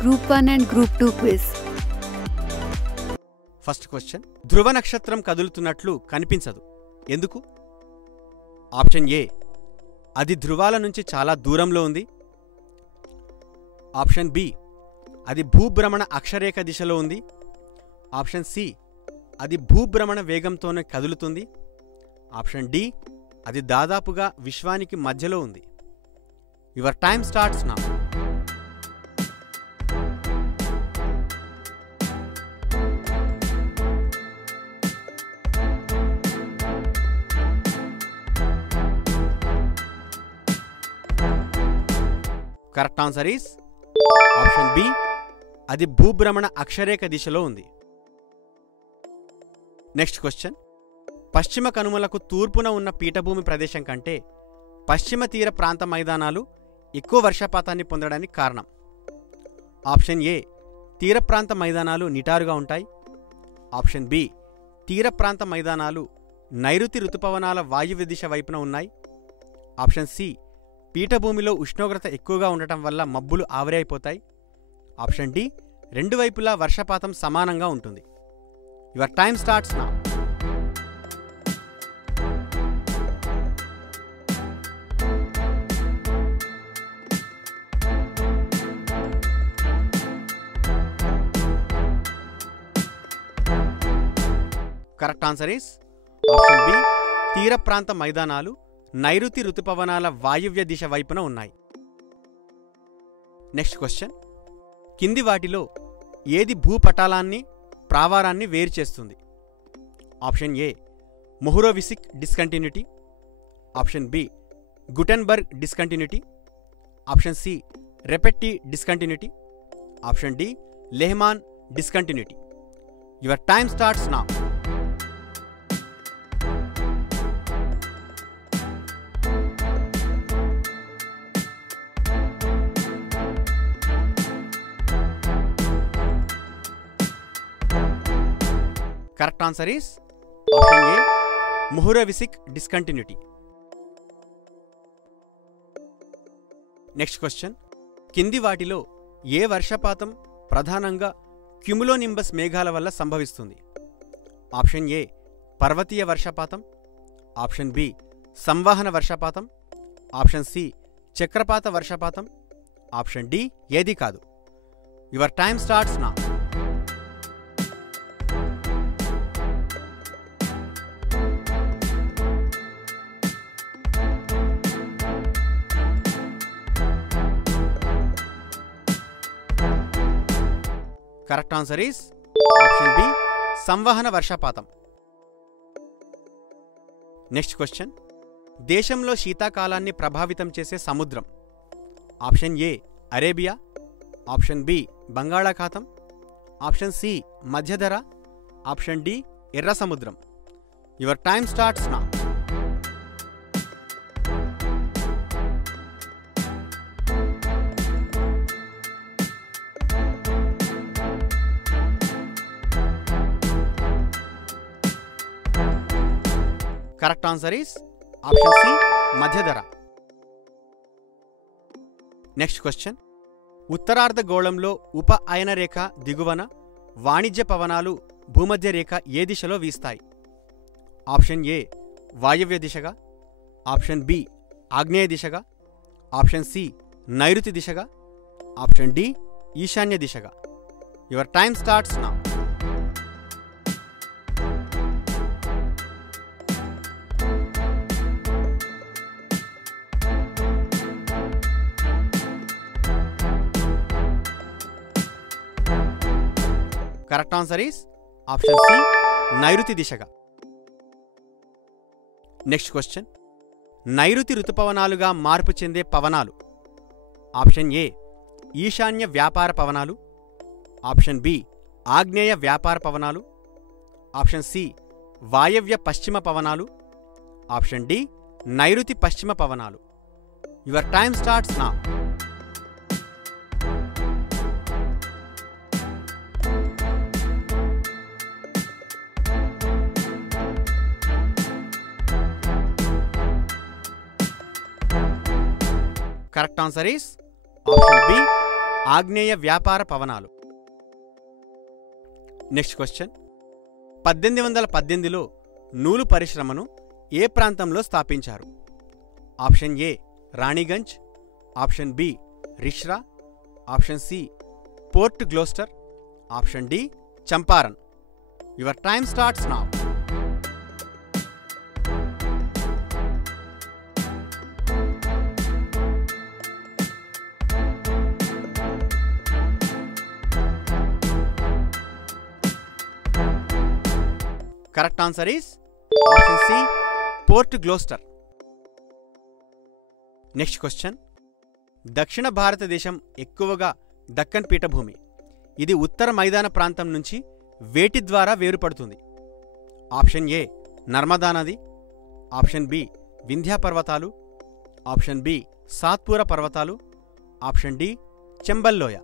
Group 1 and Group 2 quiz. First question. ధ్రువ నక్షత్రం కదులుతున్నట్లు కనిపించదు, ఎందుకు? ఆప్షన్ ఏ, అది ధ్రువాల నుంచి చాలా దూరంలో ఉంది. ఆప్షన్ బి, అది భూభ్రమణ అక్షరేఖ దిశలో ఉంది. ఆప్షన్ సి, అది భూభ్రమణ వేగంతోనే కదులుతుంది. ఆప్షన్ డి, అది దాదాపుగా విశ్వానికి మధ్యలో ఉంది. Your time starts now. Correct answer is option B, అది భూభ్రమణ అక్షరేఖ దిశలో ఉంది. Next question. పశ్చిమ కనుమలకు తూర్పున ఉన్న పీఠభూమి ప్రదేశం కంటే పశ్చిమ తీర ప్రాంత మైదానాలు ఎక్కువ వర్షపాతాన్ని పొందడానికి కారణం. ఆప్షన్ ఏ, తీర ప్రాంత మైదానాలు నిటారుగా ఉంటాయి. ఆప్షన్ బి, తీర ప్రాంత మైదానాలు నైరుతి ఋతుపవనాల వాయువ్య దిశ వైపున ఉన్నాయి. ఆప్షన్ సి, పీఠభూమిలో ఉష్ణోగ్రత ఎక్కువగా ఉండటం వల్ల మబ్బులు ఆవిరైపోతాయి. ఆప్షన్ డి, రెండు వైపులా వర్షపాతం సమానంగా ఉంటుంది. Your time starts now. Correct answer is option B, తీర ప్రాంత మైదానాలు నైరుతి ఋతుపవనాల వాయువ్య దిశ వైపున ఉన్నాయి. Next question. కింది వాటిలో ఏది భూపటాలాన్ని ప్రావారాన్ని వేరు చేస్తుంది? Option A, Mohorovicic discontinuity. Option B, Gutenberg discontinuity. Option C, Repetti discontinuity. Option D, Lehmann discontinuity. Your time starts now. Correct answer is option A, Mohorovicic discontinuity. Next question. కింది వాటిలో ఏ వర్షపాతం ప్రధానంగా క్యుములోనింబస్ మేఘాల వల్ల సంభవిస్తుంది? ఆప్షన్ ఏ, పర్వతీయ వర్షపాతం. Option B, సంవాహన వర్షపాతం. Option C, చక్రపాత వర్షపాతం. ఆప్షన్ డి, ఏది కాదు. Your time starts now. Correct answer is option B, సంవహన వర్షపాతం. Next question. దేశంలో శీతాకాలాన్ని ప్రభావితం చేసే సముద్రం. Option A, Arabia. Option B, బంగాళాఖాతం. ఆప్షన్ సి, మధ్యధర. ఆప్షన్ డి, ఎర్ర సముద్రం. Your time starts now. Correct answer is option C, మధ్యధర. Next question. ఉత్తరార్ధగోళంలో ఉప అయన రేఖ దిగువన వాణిజ్య పవనాలు భూమధ్య రేఖ ఏ దిశలో వీస్తాయి? ఆప్షన్ ఏ, వాయవ్య దిశగా. ఆప్షన్ బి, ఆగ్నేయ దిశగా. ఆప్షన్ సి, నైరుతి దిశగా. ఆప్షన్ డి, ఈశాన్య దిశగా. Your time starts now. Correct answer is option C, నైరుతి దిశగా. Next question. నైరుతి ఋతుపవనాలుగా మార్పు చెందే పవనాలు. ఆప్షన్ ఏ, ఈశాన్య వ్యాపార పవనాలు. ఆప్షన్ బి, ఆగ్నేయ వ్యాపార పవనాలు. ఆప్షన్ సి, వాయవ్య పశ్చిమ పవనాలు. ఆప్షన్ డి, నైరుతి పశ్చిమ పవనాలు. Your time starts now. Correct answer is option B, ఆగ్నేయ వ్యాపార పవనాలు. Next question. 1818లో నూలు పరిశ్రమను ఏ ప్రాంతంలో స్థాపించారు? Option A Raniganj, option B Rishra, option C Port Gloster, option D Champaran. Your time starts now. Correct answer is option C Port Gloster. Next question. దక్షిణ భారతదేశం ఎక్కువగా దక్కన్ పీఠభూమి. ఇది ఉత్తర మైదాన ప్రాంతం నుంచి వేటి ద్వారా వేరుపడుతుంది? ఆప్షన్ ఏ నర్మదా నది, ఆప్షన్ బి వింధ్యా పర్వతాలు, ఆప్షన్ బి సాత్పూర పర్వతాలు, ఆప్షన్ డి చంబల్ లోయ.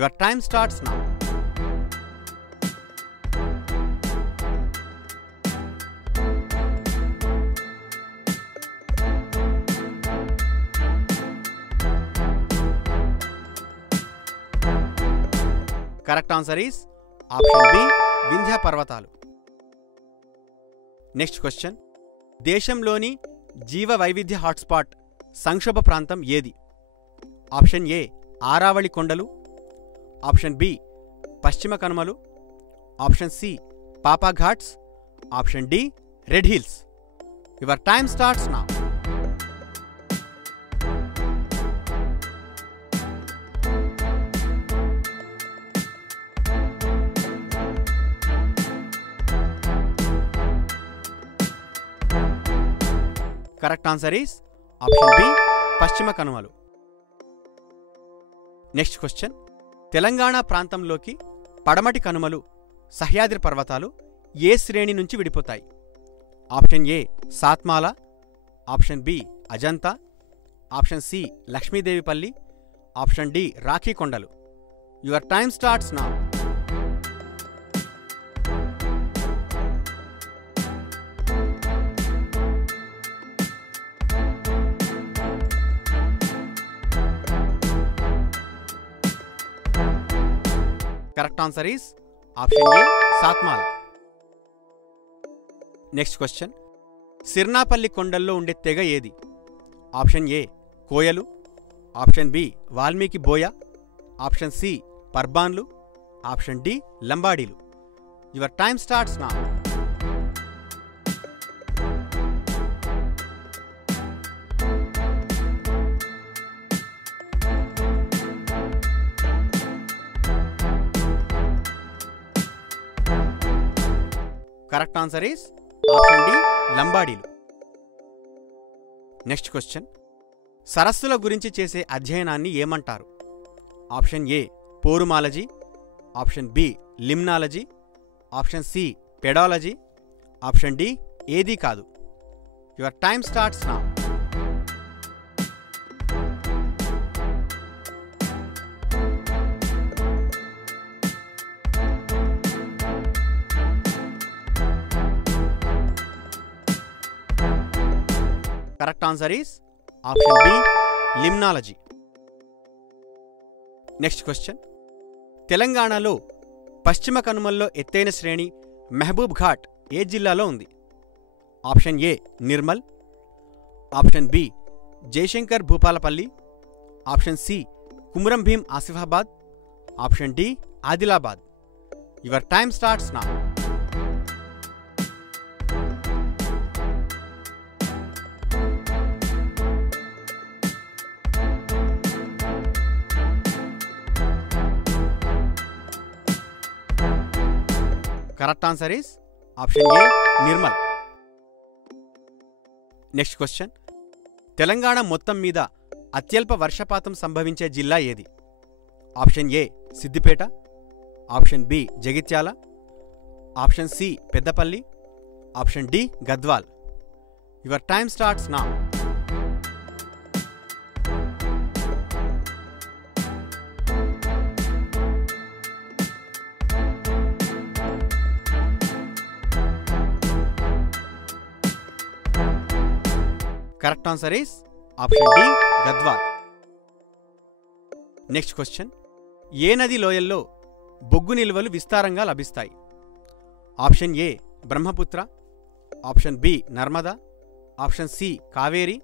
Your time starts now. Correct answer is option B Vindhya పర్వతాలు. Next question. దేశంలోని జీవ వైవిధ్య హాట్స్పాట్ సంక్షోభ ప్రాంతం ఏది? ఆప్షన్ ఏ ఆరావళి కొండలు, ఆప్షన్ బి పశ్చిమ కనుమలు, option C Papaghats, option D red hills. Your time starts now. Correct answer is option B పశ్చిమ కనుమలు. Next question. తెలంగాణ ప్రాంతంలోకి పడమటి కనుమలు సహ్యాద్రి పర్వతాలు ఏ శ్రేణి నుంచి విడిపోతాయి? Option A Satmala, option B Ajanta, option C Lakshmidevipalli, option D Rakhi కొండలు. Your time starts now. Correct answer is option A Satmala. Next question. Sirnapalli కొండల్లో ఉండే తెగ ఏది? ఆప్షన్ ఏ కోయలు, option B Valmiki Boya, option C పర్బాన్లు, ఆప్షన్ డి లంబాడీలు. Your time starts now. Correct answer is option D లంబాడీలు. Next question. సరస్సుల గురించి చేసే అధ్యయనాన్ని ఏమంటారు? ఆప్షన్ ఏ పోరుమాలజీ, option B limnology, option C pedology, option D ఏదీ కాదు. Your time starts now. Correct answer is option B limnology. Next question. తెలంగాణలో పశ్చిమ కనుమల్లో ఎత్తైన శ్రేణి మహబూబ్ ఘాట్ ఏ జిల్లాలో ఉంది? Option A Nirmal, option B Jayashankar Bhupalpally, option C Kumram Bheem Asifabad, option D Adilabad. Your time starts now. Correct answer is option A Nirmal. Next question. Telangana మొత్తం మీద అత్యల్ప వర్షపాతం సంభవించే జిల్లా ఏది? Option A Siddipet, option B Jagtial, option C Peddapalli, option D Gadwal. Your time starts now. Correct answer is option D Gadwal. Next question, ఏ నది లోయల్లో బొగ్గు నిల్వలు విస్తారంగా లభిస్తాయి? Option A Brahmaputra, option B Narmada, option C Kaveri,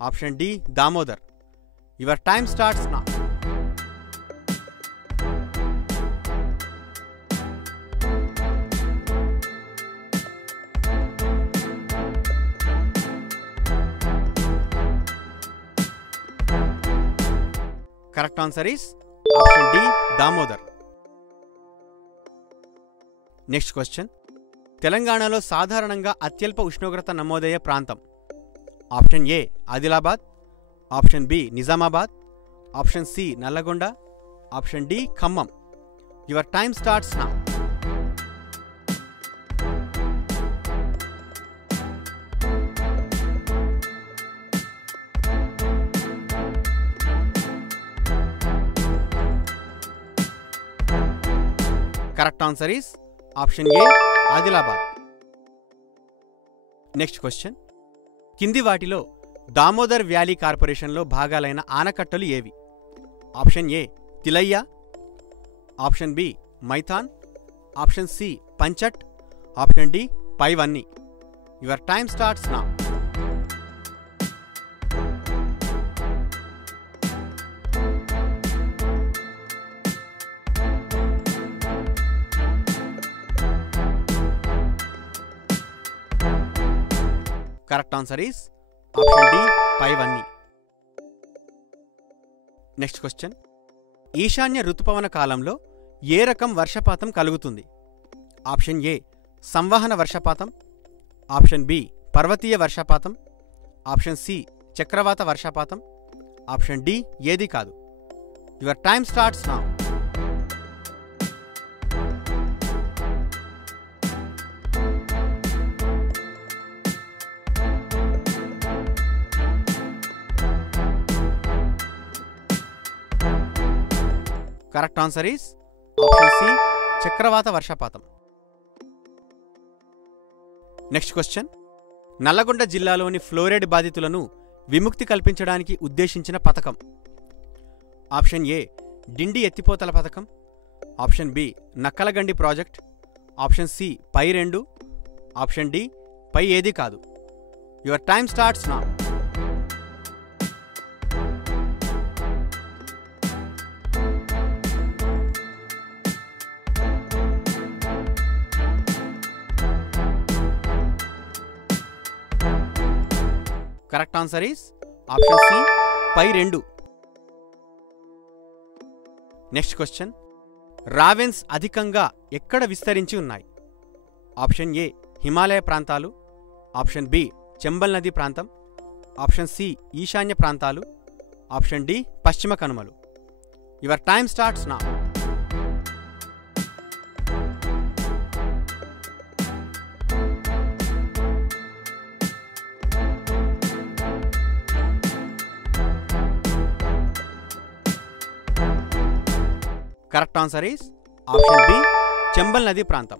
option D Damodar. Your time starts now. Correct answer is option D Damodar. Next question, తెలంగాణలో సాధారణంగా అత్యల్ప ఉష్ణోగ్రత నమోదయ్యే ప్రాంతం? Option A Adilabad, option B Nizamabad, option C Nalgonda, option D Khammam. Your time starts now. Correct answer is option A Adilabad. Next question, కింది వాటిలో Damodar valley కార్పొరేషన్లో భాగాలైన ఆనకట్టలు ఏవి? Option A Tilaiya, option B Maithon, option C పంచట్, option D పైవన్నీ. Your time starts now. Correct answer is option D పైవన్నీ. Next question, ఈశాన్య ఋతుపవన కాలంలో ఏ రకం వర్షపాతం కలుగుతుంది? ఆప్షన్ ఏ సంవహన వర్షపాతం, ఆప్షన్ బి పర్వతీయ వర్షపాతం, ఆప్షన్ సి చక్రవాత వర్షపాతం, ఆప్షన్ డి ఏది కాదు. Your time starts now. Correct answer is option C చక్రవాత వర్షపాతం. నెక్స్ట్ క్వశ్చన్, నల్లగొండ జిల్లాలోని ఫ్లోరైడ్ బాధితులను విముక్తి కల్పించడానికి ఉద్దేశించిన పథకం? ఆప్షన్ ఏ డిండి ఎత్తిపోతల పథకం, option B Nakkalagandi project, option C పై 2, ఆప్షన్ డి పై ఏది కాదు. Your time starts now. Correct answer is option C పై 2. నెక్స్ట్ క్వశ్చన్, రావెన్స్ అధికంగా ఎక్కడ విస్తరించి ఉన్నాయి? ఆప్షన్ ఏ హిమాలయ ప్రాంతాలు, ఆప్షన్ బి చంబల్ నది ప్రాంతం, ఆప్షన్ సి ఈశాన్య ప్రాంతాలు, ఆప్షన్ డి పశ్చిమ కనుమలు. Your time starts now. Correct answer is option B Chambal నది ప్రాంతం.